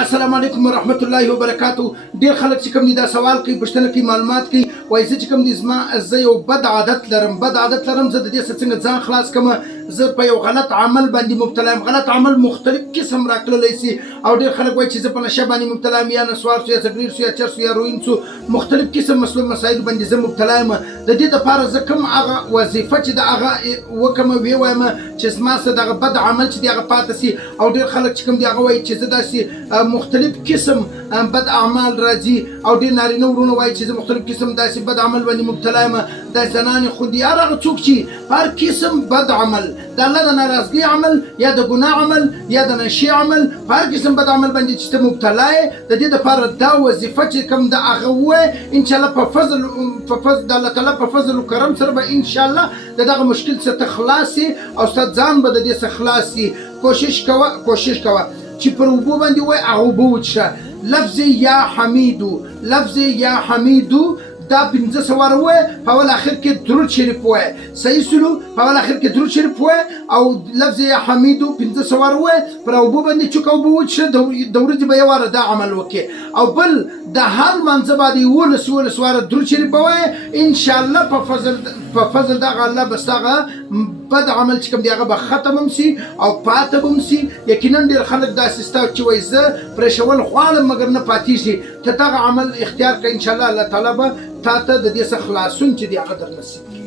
السلام علیکم ورحمت الله وبرکاتو. ډیر خلک چې کوم دي دا سوال کوي، پوښتنه کوي، معلومات کوي، وایي زه چې کوم دي زه یو بد عادت لرم، زه د دې څخه څنګه ځان خلاص کړم. زه په یو غلط عمل باندې مبتلا یم. غلط عمل مختلف قسم راکړلی شي، او ډیر خلک وایي چې زه په نشه باندې مبتلا یم، یا نسوار سو، یا سګرټ سو، یا چرس سو، یا روین سو، مختلف قسم مسایل باندې زه مبتلا یم. د دې دپاره زه کوم هغه وظیفه چې د هغه وکړم ویې وایم چې زما څه دغه بد عمل چې دی هغه پاتې شي. او ډیر خلک چې کوم دي هغه وایي چې زه داسې مختلف قسم بد اعمال راځي، او ډیر نارینه ورونه وایي چې زه مختلف قسم داسې بد عمل باندې مبتلا یم. د زنانې خوندي هر هغه څوک چې هر قسم بد عمل، د الله د ناراضګۍ عمل، یا د ګناه عمل، یا د نشې عمل، په هر قسم بد عمل باندې چې ته مبتلا یې، د دې دپاره دا وظیفه چې کوم د هغه ووایې، انشاءالله په فضل د الله تعالی په فضل و کرم سره به انشاءالله د دغه مشکل څخه ته خلاص یې، او ستا ځان به د دې څخه خلاص یې. کوشش کوه چې پر اوبو باندې وایي هغه اوبه وڅښه. لفظ یا حمیدو، لفظ یا حمیدو دا 15 واره وایه، په اول اخر کې درود شریف وایه. صحیح سلو په اول اخر کې درود شریف وایه، او لفظ یا حمیدو 15 واره وایه. پر اوبو باندې چوک اوبه وڅښه، د ورځې به یو واره دا عمل وکړې. او بل د هر لمانځه باندې 11 واره درود شریف به وایه. انشاءالله په فضل دغه الله به ستا هغه بد عمل چې کوم دی هغه به ختم هم سي او پاته به هم سي. یقینا ډېر خلک داسې ستا چې وایي زه پرېښول غواړم مګر نه پاتېږي. ته دغه عمل اختیار کړه، انشاءالله الله تعالی به تا ته د دې څخه خلاصون چې دی هغه در نصیب کړي.